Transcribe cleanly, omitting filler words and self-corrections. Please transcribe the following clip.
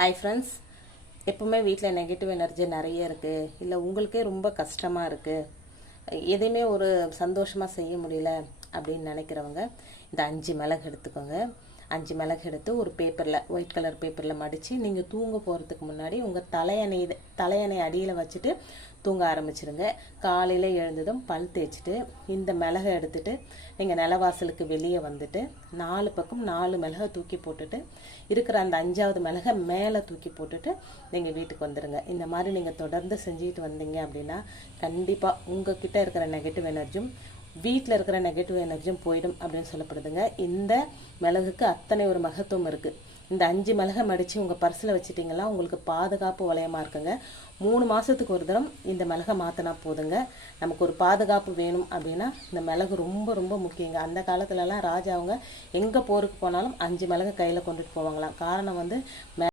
Hi friends, எப்போவுமே வீட்டில் negative energy நிறைய இருக்குது, இல்லை உங்களுக்கே ரொம்ப கஷ்டமாக இருக்குது, எதையுமே ஒரு சந்தோஷமாக செய்ய முடியல அப்படின்னு நினைக்கிறவங்க இந்த 5 மிளகு எடுத்துக்கோங்க. 5 மிளகு எடுத்து ஒரு பேப்பரில், ஒயிட் கலர் பேப்பரில் மடித்து நீங்கள் தூங்க போகிறதுக்கு முன்னாடி உங்கள் தலையணை அடியில் வச்சுட்டு தூங்க ஆரம்பிச்சிருங்க. காலையில் எழுந்ததும் பல் தேய்ச்சிட்டு இந்த மிளகை எடுத்துகிட்டு நீங்கள் நிலவாசலுக்கு வெளியே வந்துட்டு 4 பக்கம் 4 மிளகை தூக்கி போட்டுட்டு இருக்கிற அந்த 5ஆவது மிளகை மேலே தூக்கி போட்டுட்டு நீங்கள் வீட்டுக்கு வந்துடுங்க. இந்த மாதிரி நீங்கள் தொடர்ந்து செஞ்சுட்டு வந்தீங்க அப்படின்னா கண்டிப்பாக உங்ககிட்ட இருக்கிற நெகட்டிவ் எனர்ஜியும் வீட்டில் இருக்கிற நெகட்டிவ் எனர்ஜியும் போயிடும் அப்படின்னு சொல்லப்படுதுங்க. இந்த மிளகுக்கு அத்தனை ஒரு மகத்துவம் இருக்குது. இந்த 5 மிளகை மடித்து உங்கள் பர்ஸில் வச்சுட்டிங்கன்னா உங்களுக்கு பாதுகாப்பு வளையமாக இருக்குங்க. 3 மாதத்துக்கு ஒரு தரம் இந்த மிளகை மாற்றினா போதுங்க. நமக்கு ஒரு பாதுகாப்பு வேணும் அப்படின்னா இந்த மிளகு ரொம்ப ரொம்ப முக்கியங்க. அந்த காலத்துலலாம் ராஜாவங்க எங்கே போருக்கு போனாலும் 5 மிளகை கையில் கொண்டுட்டு போவாங்களாம். காரணம் வந்து